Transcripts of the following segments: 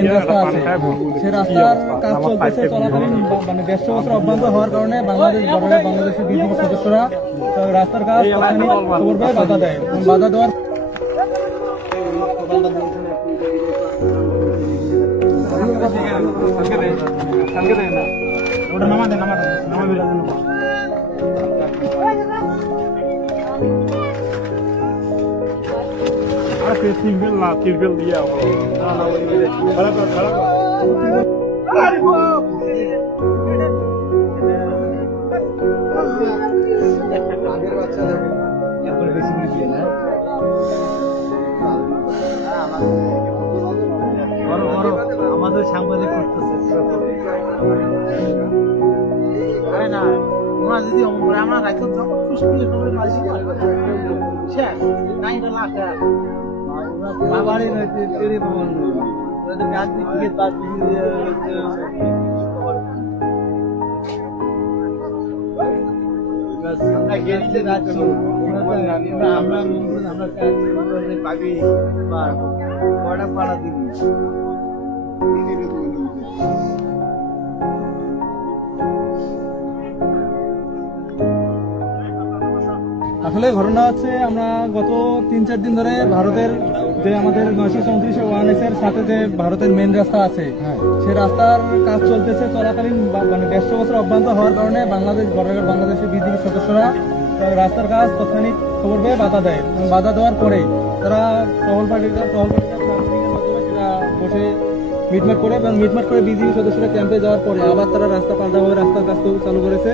Main রাস্তা আছে, সে রাস্তার কাজ চলতেছে চলাকালীন মানে 150 বছর অব্যাহত হওয়ার কারণে বাংলাদেশ বর্ডারে বাংলাদেশের বিজিবি সদস্যরা রাস্তার কাজ করবে বাধা দেয়। বাধা দেওয়ার তিরবেল দিয়ে আমাদের সাংবাদিক করতেছে না ওরা যদি আমরা রাখতে যখন খুশি বাবারই রয়েছে তেরি ভবন গাছ দিকে তার আমরা গেছে যাচ্ছি আমরা পাবি কটা পাড়া দিবি আসলে ঘটনা হচ্ছে আমরা গত 3-4 দিন ধরে ভারতের যে আমাদের 934 ONS এর সাথে যে ভারতের মেন রাস্তা আছে সেই রাস্তার কাজ চলতেছে চলাকালীন মানে 150 বছর অব্যাহত হওয়ার কারণে বাংলাদেশ বর্ডারের বাংলাদেশের বিজিবি সদস্যরা রাস্তার কাজ তাৎক্ষণিক খবর পেয়ে বাধা দেয়। বাধা দেওয়ার পরে তারা টহল পার্টির মাধ্যমে সেটা বসে মিটমাট করে এবং মিটমাট করে বিজিবি সদস্যরা ক্যাম্পে যাওয়ার পরে আবার তারা রাস্তা পাল্টাভাবে রাস্তার কাজ চালু করেছে।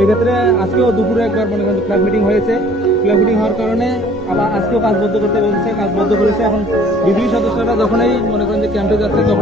এক্ষেত্রে আজকেও দুপুরে একবার মনে করেন ফ্ল্যাগ মিটিং হয়েছে। ফ্ল্যাগ মিটিং হওয়ার কারণে আবার আজকেও কাজ বন্ধ করতে বলছে, কাজ বন্ধ করেছে। এখন বিজিবি সদস্যরা যখনই মনে করেন যে ক্যাম্পে যাচ্ছে তখন